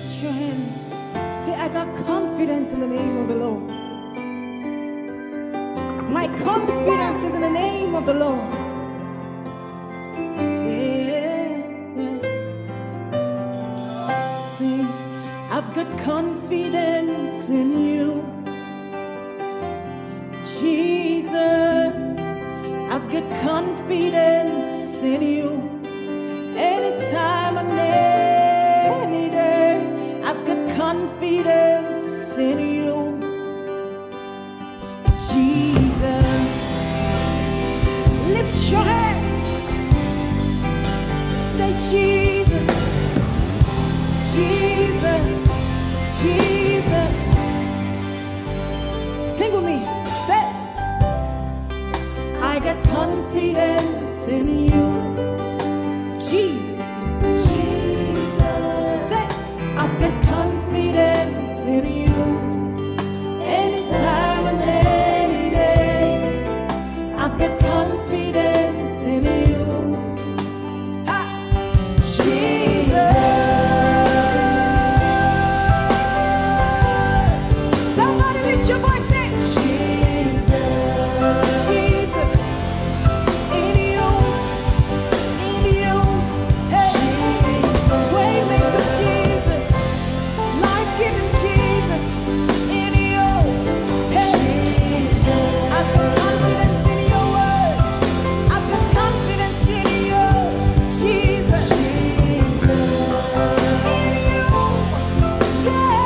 Lift your hands. Say, I got confidence in the name of the Lord. My confidence is in the name of the Lord. Say, I've got confidence in you, Jesus. I've got confidence in you. Anytime and any day, I've got confidence in you, Jesus. Lift your hands. Say, Jesus, Jesus, Jesus. Sing with me. Say, I got confidence in you, Jesus, Jesus. Say, I've got confidence in you. Anytime and any day, I've got confidence in you. Ha! Jesus. Somebody lift your voice, say, Jesus, Jesus. In you, hey, waymaker Jesus, life-giving Jesus, in you, hey, I've got confidence in your word, I've got confidence in you, Jesus, in you, yeah,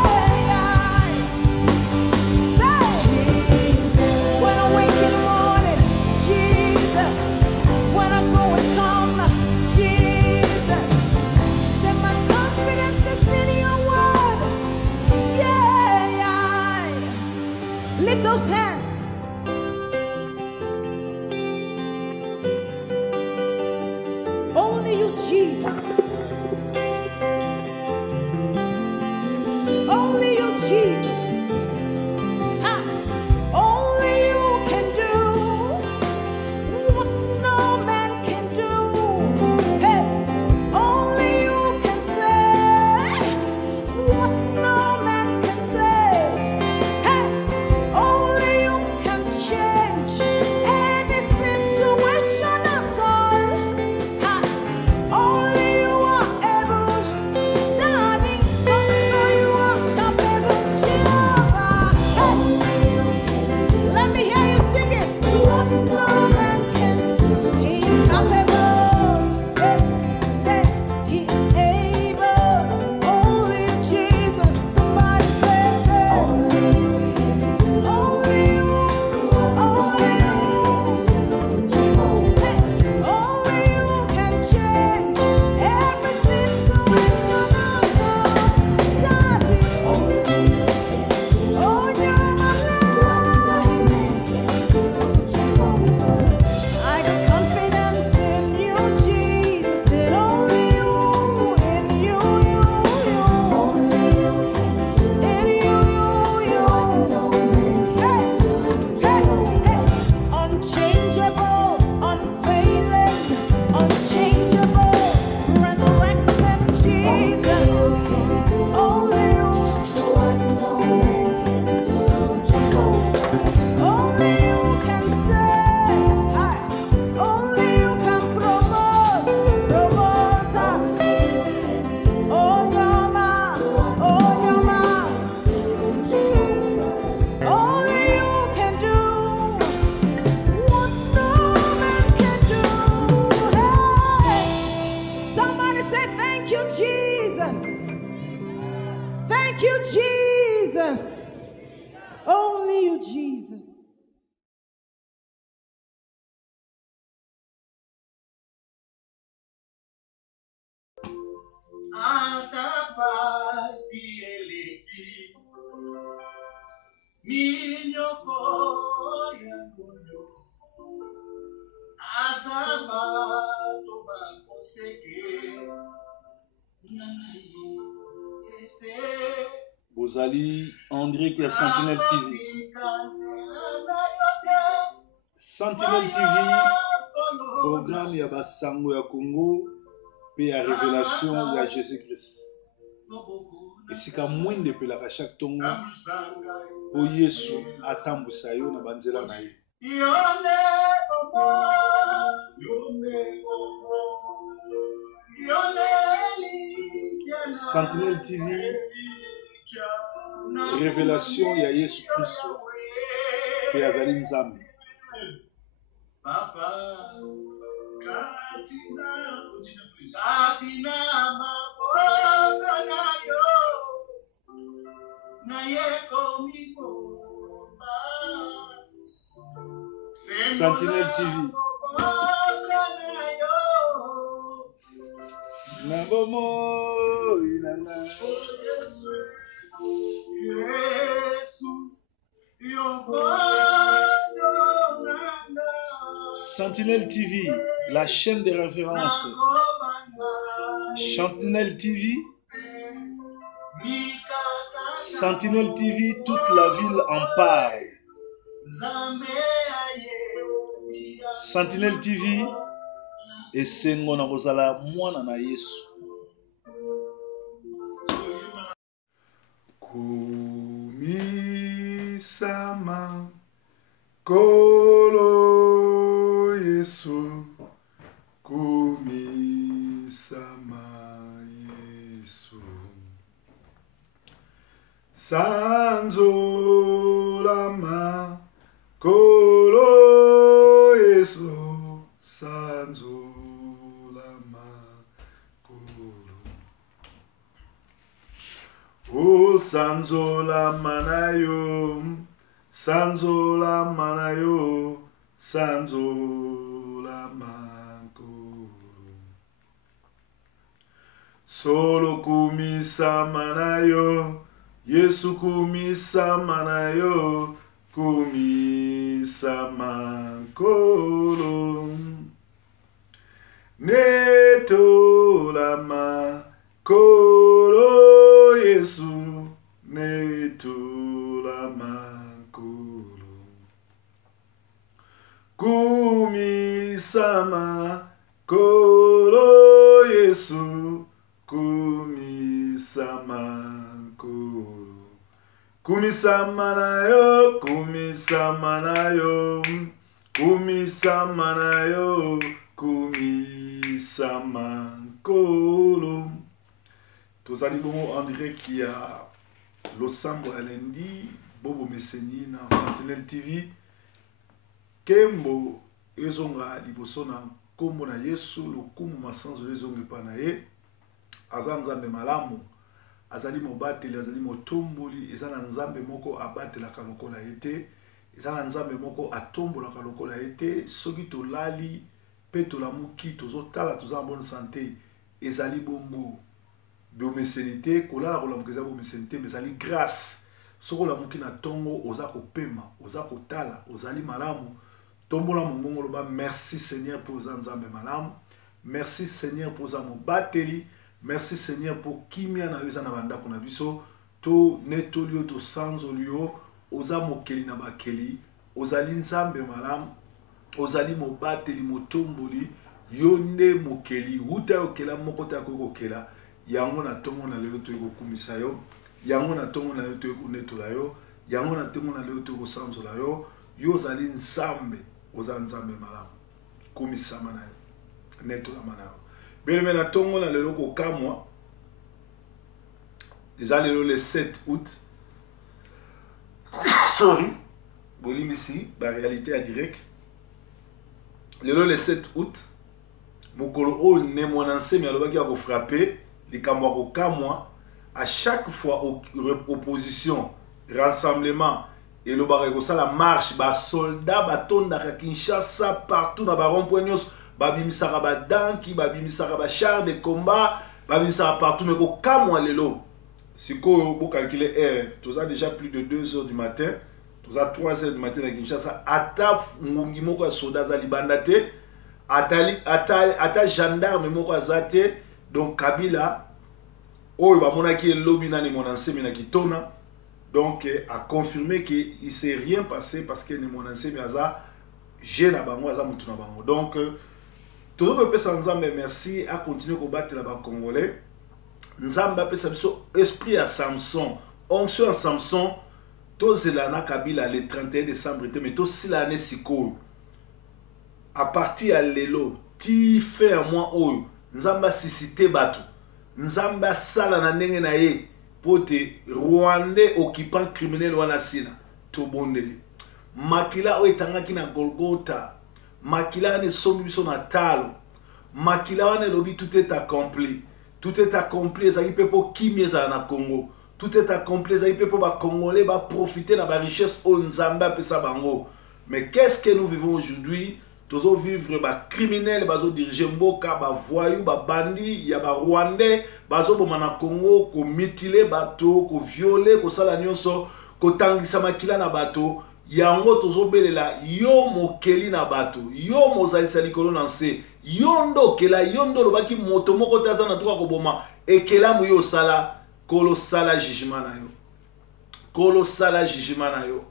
say, when I wake in the morning, Jesus, when I go and come, Jesus, say my confidence is in your word, yeah. Lift those hands. Only you, Jesus. Only you, Jesus. Ha! Only you can do what no man can do. Hey! Only you can say what no man can say. Hey! Only you can change any situation at all. Ha! Only you are able, darling, so you are capable, Jehovah. Hey! Let me hear you sing it. What no man can do, He's capable. Hey, say He is able. Only Jesus. Somebody say, only you can do. Only you. Only you can do, Jehovah. Say, only you can change every situation at all, Daddy. Only you can do. Oh, you're my life. I got confidence in you, Jesus, and only you, in you, only you can do, in you, hey, unchangeable, unfailing, unchangeable, resurrected Jesus, only you, what no man can do, Jehovah. Only you can save, only you can promote, only you can do, oh Yama, only you can do what no man can do, hey, somebody say thank you Jesus, thank you Jesus, only you Jesus. Bozali André qui a Sentinelle TV. Sentinelle TV, programme ya basango ya Congo, pe ya révélation ya Jésus-Christ. esika mwinde pelaka chaque tongo po Yesu atambusa yo na banzela na ye. Sentinelle TV, révélation ya Yesu Kristo pe azali Nzambe. Papa katina mabonga nayo na yeko mibomba. Sentinelle TV na bomo inanga Yesu Sentinelle TV, la chaîne de référence. Sentinelle TV, Sentinelle TV, toute la ville en parle. Sentinelle TV, et c'est mon arrosala mwana na Yesu. Kumisama Kolo Yesu, kumisama Yesu, sanzolama Kolo Yesu, sanzolama Kolo, o sanzolama na yo. Sanzola manayo, sanzola manko. Solo kumisa manayo, Yesu kumisa manayo, kumisa mankolo. Neto la mankolo, Yesu, neto la mankolo. Kumisama kolo Yesu, kumisama kolo, kumisama na yo, kumisama na yo, kumisama na yo, kumisama kolo. Tozali bongo en direct qui a losambo à lundi, Bobo Messeni na Sentinelle TV. Kembo ezonga liboso na kombo na Yesu lokumu masanzo ezonga pa na ye aza nzambe malamu azali mobateli azali motomboli eza na nzambe moko abatelaka lokola ete eza na nzambe moko atombolaka lokola ete soki tolali pe tolamuki tozotala toza na bonne santé ezali bongo bomesenité kolala kolamuka eza bomesenité mais ezali grâce soko olamuki na tongo oza kopema oza kotala ozali malamu. Tombola mongongo loba merci Seigneur pour Nzambe malamu. Merci Seigneur pour Zamo bateli. Merci Seigneur pour kimia na yoza na banda kuna biso. To netolio to sanzolio. Oza mokeli na bakeli. Ozali Nzambe malamu. Ozali mo bateli mo tomboli. Yonde mokeli. Wuta okela mokota kokela. Yango na tongo na lelo to kumisa yo. Yango na tongo na lelo to netola yo. Yango na tongo na lelo to sanzola yo. Yo zali Nzambe. Oza Nzambe malamu kumisama na neto la manao beleme na tongo na lelo ko kamwa déjà lelo le 7 août sorry bolimisi ba réalité à direct lelo le 7 août mokolo o ne monanse mi alobaki ya ko frapper likambo ko kamwa à chaque fois opposition rassemblement et le barrego ça la marche ba soldat ba tonda ka Kinshasa partout na ba rond-point nyos ba bimisaka ba danki ba bimisaka ba char de combat ba bimisaka partout mais ko kamwa lelo siko bo calculer heure toza déjà plus de 2 h du matin toza 3 h du matin na Kinshasa ata ngungi moko ya soldat za libanda te ata gendarme moko azate donc Kabila oyo ba monaki elobi nani monanse na kitona. Donc, a confirmé qu'il ne s'est rien passé parce que les monanse miaza j'ai na bango aza mutu na bango. Donc, tout le peuple sans Nzambe merci à continuer à combattre là-bas congolais. nzambe apesa biso esprit à Samson, onction à Samson, tozela na Kabila le 31 décembre te, mais tosila ane sikoyo. À partir à lelo, ti fait à moi oyo, nzamba sisite bato, nzamba sala na ndenge na ye, pote Rwandais occupant criminel wana sina, to bondeli. Makila oyo etangaki na Golgotha, makila ane sombi biso na talo, makila wane lobi tout est accompli. Tout est accompli, ça y peut pas kimie ça na Congo. Tout est accompli, ça y peut pas ba Congolais ba profiter de la richesse au Nzamba pesa bango. Mais qu'est-ce que nous vivons aujourd'hui? Tous vivre ba criminels, bazo diriger mboka, ba voyou, ba bandit, ya ba Rwandais, bazo boma na Congo, ko mutiler bateau, ko violer, ko sala nyonso, ko tangisa makila na bateau. Yango tozo belela yo mokeli na bato, yo mozalisa likolo na nse, yondo kela yondo lobaki moto moko taza na tuka koboma ekela mu yo sala kolo sala jugement na yo, kolo sala jugement na yo,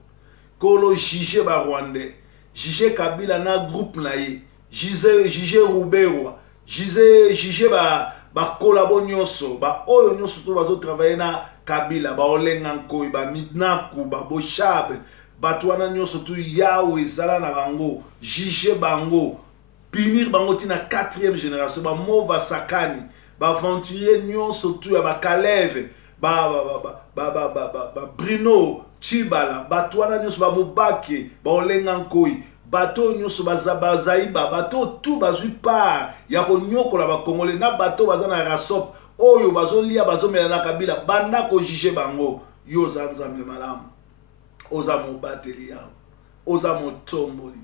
kolo juge ba Rwandais, juge Kabila na groupe na ye, juge Ruberwa, juge ba kolabo nyonso, ba oyo nyonso to bazo travailler na Kabila, ba Olenga Nkoyi, ba Midnaku, ba Boshabe, batwana nyonso tu yawe zala na bango, juge bango, punir bango tina 4e génération, ba Mova Sakani, ba aventurier nyonso tu ya ba Kaleve, ba Bruno Chibala, batwana nyonso ba Mobake, ba Olenga Nkoyi, bato nyonso bazaiba, bato tu bazui part ya konyokola ba Congolais na bato bazana rasop oyo bazolia bazomela na Kabila banda ko juge bango, yo Nzambe malamu. Oza mobateli yao, oza motomboli,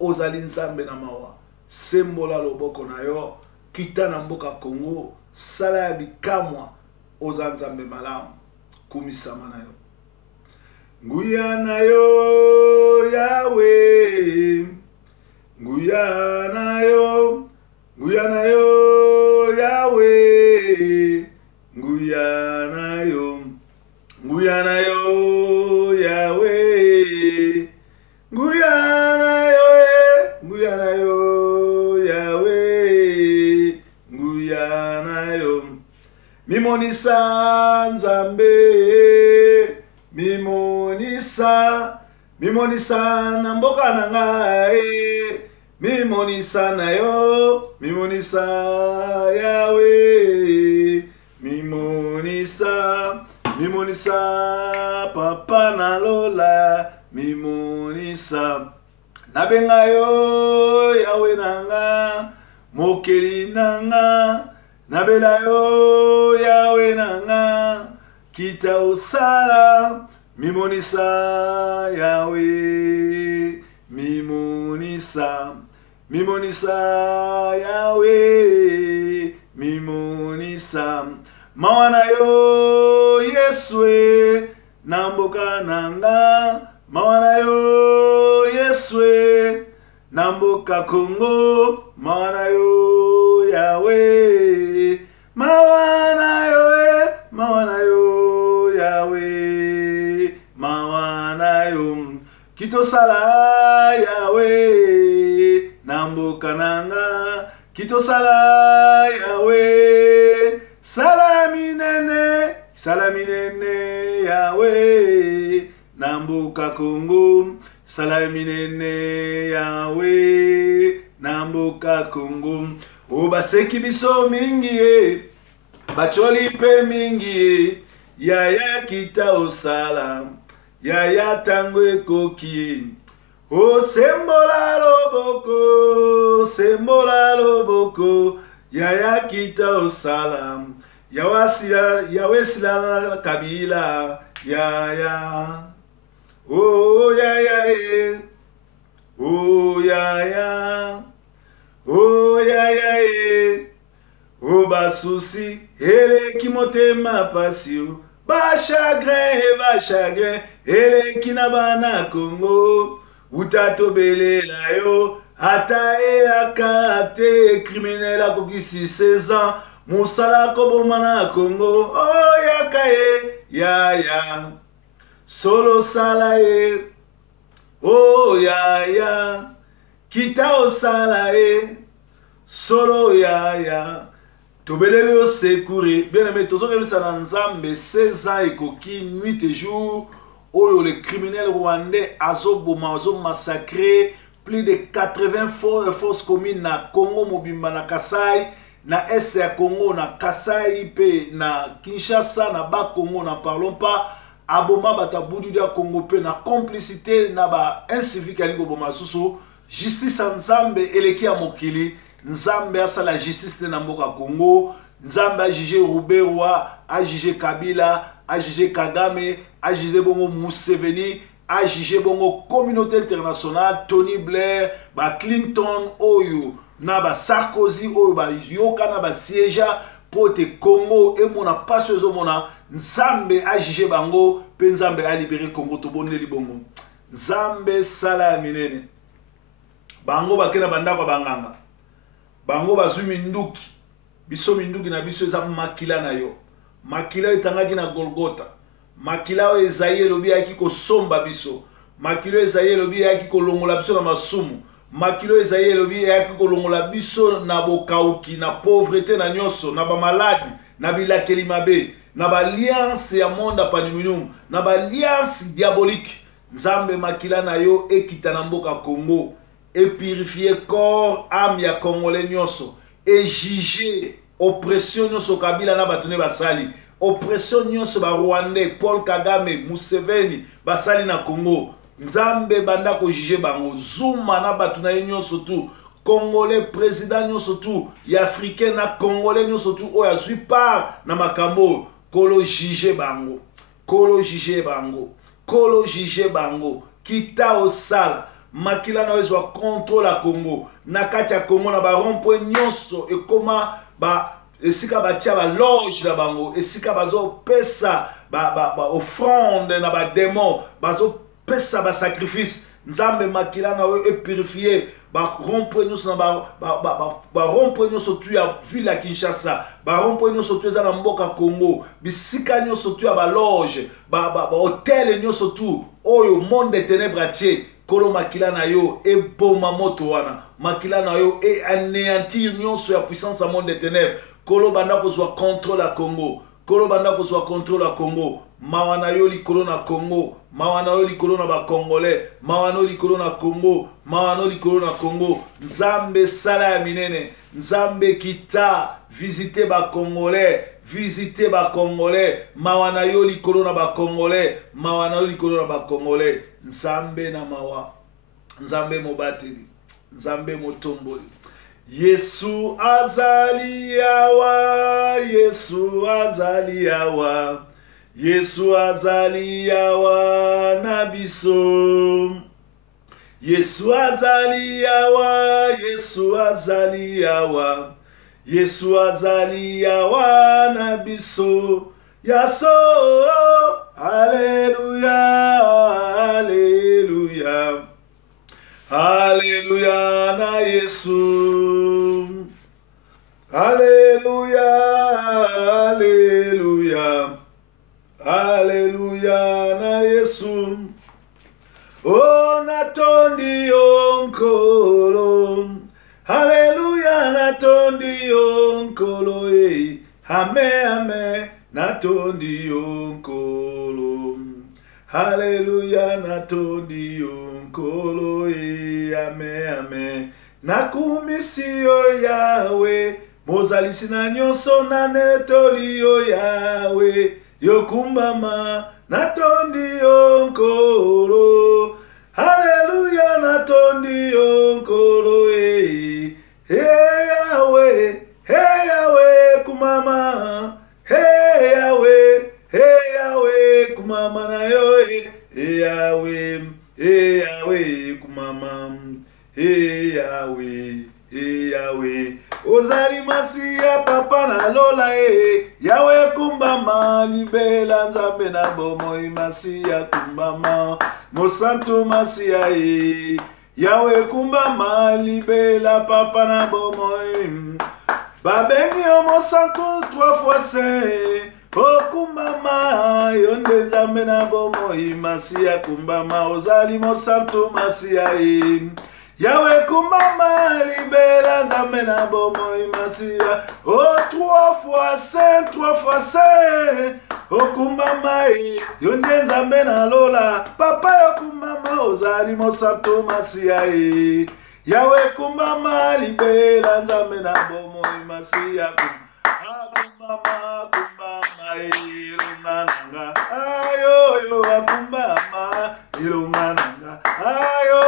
ozali Nzambe na mawa, sembola loboko na yo, kita na mboka Congo, sala ya bikamwa, oza Nzambe malamu, kumisama na yo. Nguya na yo, Yahweh, nguya na yo, Yahweh, nguya na yo, Yahweh, nguyana yo, Yahweh, nguyana yo. Mimonisa Nzambe, mimonisa na mboka na ngai, mimonisa na yo, mimonisa Yahweh, mimonisa papa na lola, mimonisa nabenga yo Yahweh nanga, mokeli nanga, nabela yo Yahweh nanga, kita osala, mimonisa Yahweh, mimonisa Yahweh, mimonisa mawana yo Yeswe, na mboka nanga, mawana yo Yeswe, na mboka Congo, mawana yo Yahweh, mawana yo Yahweh, mawana yo kitosala Yahweh, na mboka nanga, kitosala Yahweh, salaminene Yahweh, na mboka Congo, salaminene Yahweh, na mboka Congo. O baseki biso mingi ye, bacholi pe mingi ye, yaya kita osala, yaya tango ekoki, o sembola loboko, yaya kita osala, yawe sila Kabila, yaya, oh yaya ye, oh yaya, oh yaya ye, oh basusi, eleki motema pasio, ba chagrin, eleki na bana Congo, utato belela yo, ata e akate, criminel akokisi 16 ans, musala koboma na Congo, oh yakaye, yaya, solo sala ye, oh yaya, kita osala ye, solo yaya, tobeleli yo sekuri bien aimé tozokebisa na nzambe 16 ans ekoki nuit et jour oyo le criminel rwandais azoboma azomassacre plus de 80 forces communes na Congo mobimba na Kasai na est ya Congo na Kasai pe na Kinshasa na ba Congo na parlons pas aboma batabudu ya Congo pe na complicité na ba incivique alingo boma susu justice nzambe eleki ya mokili nzambe asala justice na mboka Congo nzambe a jugé Ruberwa a jugé Kabila a jugé Kagame a jugé bongo Museveni a jugé bongo communauté internationale Tony Blair ba Clinton oyo na ba Sarkozy oyo ba yoka na ba siège pote Congo et mona passe mona nzambe a jugé bango pe nzambe a libéré Congo to bondeli bongo nzambe sala ya minene bango bakena bandako banganga bango bazwi minduki biso minduki na biso eza makila na yo makila etangaki na Golgota makila oyo Ezayi elobi ayaki kosomba biso makila oyo Ezayi elobi ayaki kolongola biso na masumu makila oyo Ezayi elobi ayaki kolongola biso na bokauki na pauvreté na nyonso na bamaladi na bilakeli mabe na baliance ya monde apaniminium na baliance diabolique nzambe makila na yo ekita na mboka Congo et purifier corps âme ya congolais nyonso et juger oppression nyonso Kabila na batune basali oppression nyonso ba Rwandais Paul Kagame Museveni basali na Congo nzambe banda ko juger bango Zuma na batuna nyonso tu congolais président nyonso tu ya africain na congolais nyonso tu oyo azwi part na makambo kolo juger bango kolo juger bango kolo juger bango kita osala makila na wezo contrôle à Congo na kati ya Congo na ba rond-point nyonso ekoma ba esika batia ba loge na bango esika bazo pesa ba offrande na ba démon bazo pesa ba sacrifice nzambe makila na we purifier ba rond-point nyonso na ba rond-point nyonso tu ya ville ya Kinshasa ba rond-point nyonso tu za na mboka Congo bisika nyonso tu ya ba loge ba hôtel nyonso tu oyo monde des ténèbres atie kolo makila na yo e boma moto wana makila na yo e anéantir nyonso ya puissance à monde des ténèbres kolo banda kozwa contrôle à Congo kolo banda kozwa contrôle à Congo mawana yo likolo na Congo mawana yo likolo na ba congolais mawana yo likolo na Congo mawana yo likolo na Congo nzambe sala ya minene nzambe kita visiter ba congolais visiter ba congolais mawana yo likolo na ba congolais mawana yo likolo na ba congolais nzambe na mawa nzambe mobateli nzambe motomboli Yesu azali yawa Yesu azali yawa Yesu azali yawa na biso Yesu azali yawa Yesu azali yawa Yesu azali yawa na biso yaso Alléluia Alléluia Alléluia na Yesu Alléluia Alléluia Alléluia na Yesu Oh natondi onkolo Alléluia natondi onkolo Ame ame natondi onkolo Alléluia natondi onkolo ame ame nakumisi yo Yawe mozalisi na nyonso na netoli yo Yawe yokumbama natondi onkolo Alléluia natondi onkolo Hey Yawe kumama Hey Yawe kumama na yo Hey Yawe kumama Hey Yawe Ozali masiya papa na lola Yawe kumbama libela nzambe na bomoi masiya kumbama Mosantu masiya Yawe kumbama libela papa na bomoi Babengi omo santo 3 fois saint Okumbama yonde nzambe na bomoi masiya kumbama Ozali mo santo masiya Yawe kumbama libela nzambe na bomoi masia. Oh, 3 fois saint, 3 fois saint. Okumbama yonde nzambe na lola. Papa yokumbama ozali mosanto masia. Yawe kumbama libela nzambe na bomoi masia. Akumbama kumbama ilungananga. Ayo akumbama ilungananga. Ayo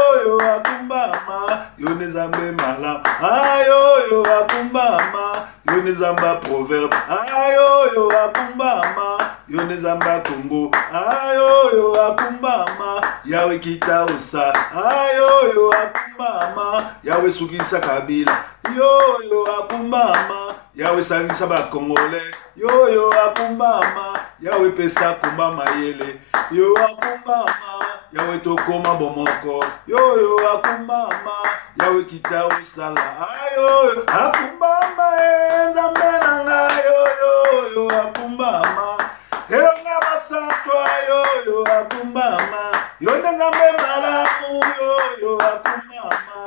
akumbama yone nzambe mala. Ayo akumbama yone nzamba proverbe. Ayo akumbama yone nzamba Congo. Ayo akumbama yawe kita osa. Ayo akumbama yawe sukisa kabila. Yo akumbama yawe sangisa ba Congolais. Yo akumbama yawe pesa kumbama yele. Yo akumbama yawe tokoma bomoko. Yo akumbama yawe kita usala. Ayo akumbama nzambe nanga. Yo akumbama elonga basanto. Yo akumbama yonde nzambe malamu. Yo akumbama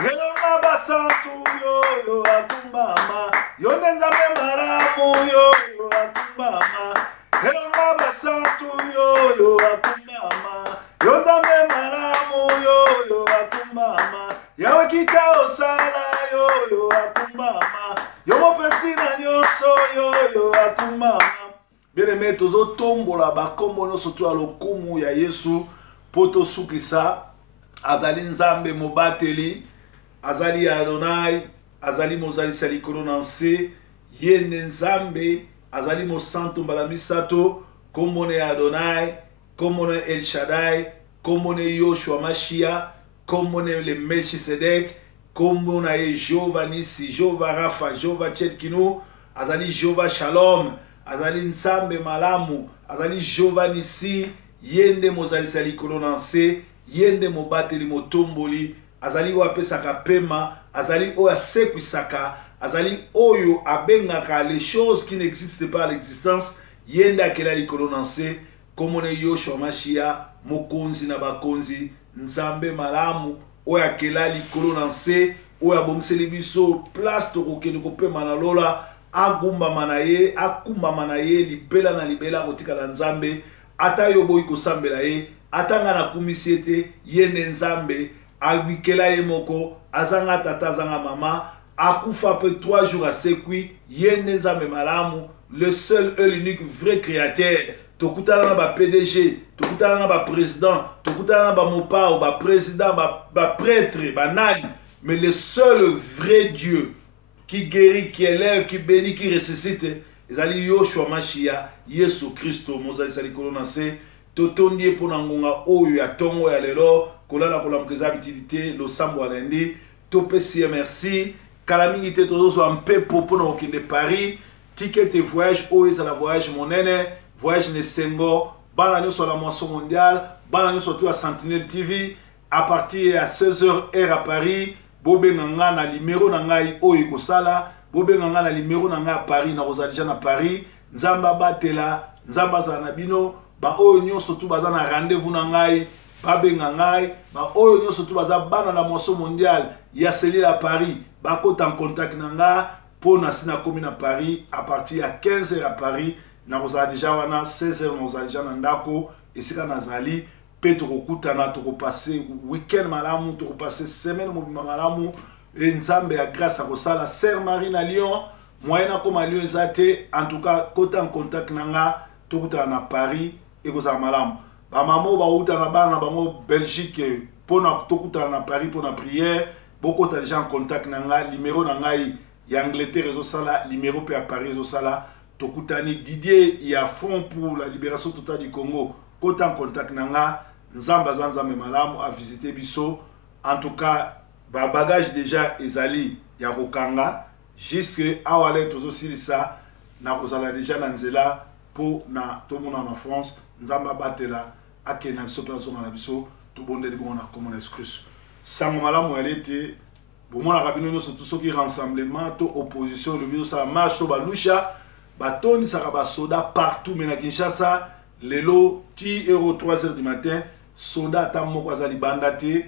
elonga basanto. Yo akumbama yonde nzambe malamu. Yo akumbama elonga basanto. Yo akumbama yonde nzambe malamu. Yo akumbama yawe kita osala. Yo akumbama yomo pesina nyonso. Yo akumbama. Bien-aimé, tozotombola bakombo nyonso to ya lokumu ya Yesu po tosukisa. Azali nzambe mobateli, azali Adonai, azali mozalisa likolo na nse, yende nzambe, azali mosantu mbala misato, kombo na Adonai, kombo na El Shaddai, kombo na Yoshua Mashia, kombo na le Melchisedek, kombo na Jehova Nisi, Jehova Rafa, Jehova Tchetkinu, azali Jehova Shalom, azali nzambe malamu, azali Jehova Nisi, yende mozalisa likolo na nse, yende mobateli motomboli, azali wapesaka pema, azali oyo asekwisaka, azali oyo abengaka les choses qui n'existent pas à l'existence, yende akela likolo na nse, kombo na Yoshua Mashia, mokonzi na bakonzi, nzambe malamu, oyo akela likolo na nse, oyo abongiseli biso place tokokende kopema na lola, agumbama na ye, akumbama na ye, libela na libela kotikala nzambe, ata yo boyi kosambela ye, atanga na kumisi ete yende nzambe abikela ye moko, azanga tata azanga mama, akufa pe 3 jours asekwi, yende nzambe malamu, le seul et l'unique vrai créateur. Tokutana na ba PDG, tokutana na ba président, tokutana na ba mopao, ba président, ba prêtre, ba nani, mais le seul vrai Dieu qui guérit, qui élève, qui bénit, qui ressuscite, ezali Yoshua Mashia, Yesu Christo, mozali sali kolona se, totondi pona ngonga oyo ya tongo ya lelo, kolala kolamkeza bitilité, lo sambo alendi, topesi merci, kalami te tozo en pepo pona okende Paris, ticket de voyage oyo ezala voyage monene, voyage ne sengo, bana nyoso la moisson mondiale, bana nyoso to à Sentinelle TV, à partir à 16h heure à Paris, bobe nganga na numéro na ngai oyo kosala, bobe nganga na numéro na ngai à Paris, na kozalija na Paris, nzamba batela, nzamba za na bino, ba oyo nyonso tu baza na rendez-vous na ngai, babenga ngai, ba oyo nyonso tu baza bana la moisson mondiale, ya seli à Paris, ba kota en contact na nga, po na sina komi na Paris, à partir à 15h à Paris, na kozala déjà wana 16h na kozalija na ndako, esika nazali, pe tokokutana tokopase week-end malamu, tokopase semaine mobima malamu, et nzambe ya grâce à kosala Sœur Marie na Lyon, moyena koma Lyon ezate, en tout cas kota en contact nanga, tokutana na Paris et kozala malamu. Ba mamo ba uta na bana bango Belgique pona tokutana na Paris pona prière, beaucoup de gens en contact nanga, numéro nangai ya Angleterre ezosala, numéro pe à Paris ezosala, tokutani Didier il y a fond pour la libération totale du Congo, kota en contact nanga, nzamba zanzambe malamu a visiter biso. En tout cas, ba bagage déjà ezali ya kokanga, jusque awale tozo silisa na kozala déjà na nzela po na tomona na France, nzamba batela akena biso plazo na biso to bondeli bongo na komona Christ. Sango malamu alete bomona kabino nyonso to soki rassemblement to opposition le biso sa marche to balusha batoni saka ba soda partout mais na Kinshasa lelo ti euro 3h du matin soda ta moko azali banda te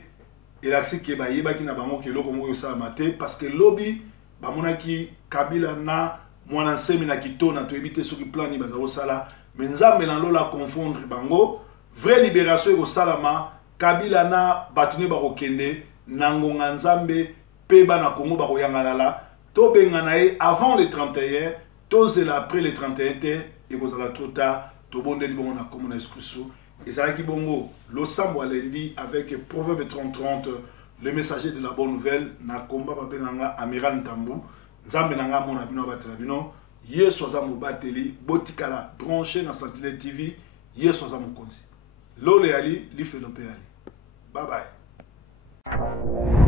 elakisi ke bayebaki na bango ke eloko moko esalama te parce que lobi bamonaki Kabila na mwana nsemi na kitona toyebi te soki plan nini baza kosala me nzambe na lola confondre bango vraie libération ekosalama Kabila na bato ne bakokende na ngonga nzambe mpe bana Kongo bakoyangalala tobengana ye avant le 31 tozela après le 31 te ekozala trop tard tobondeli bongo na kombo na Yesu Kristo ezalaki bongo losambo alendi avec Proverbe 30-30 le messager de la bonne nouvelle na komba babenganga Amiral Ntambu nzambe nanga mona bino batela bino Yesu aza mobateli botikala branché na Sentinelle TV Yesu aza mokonzi lole ali lifelo pe ali bye bye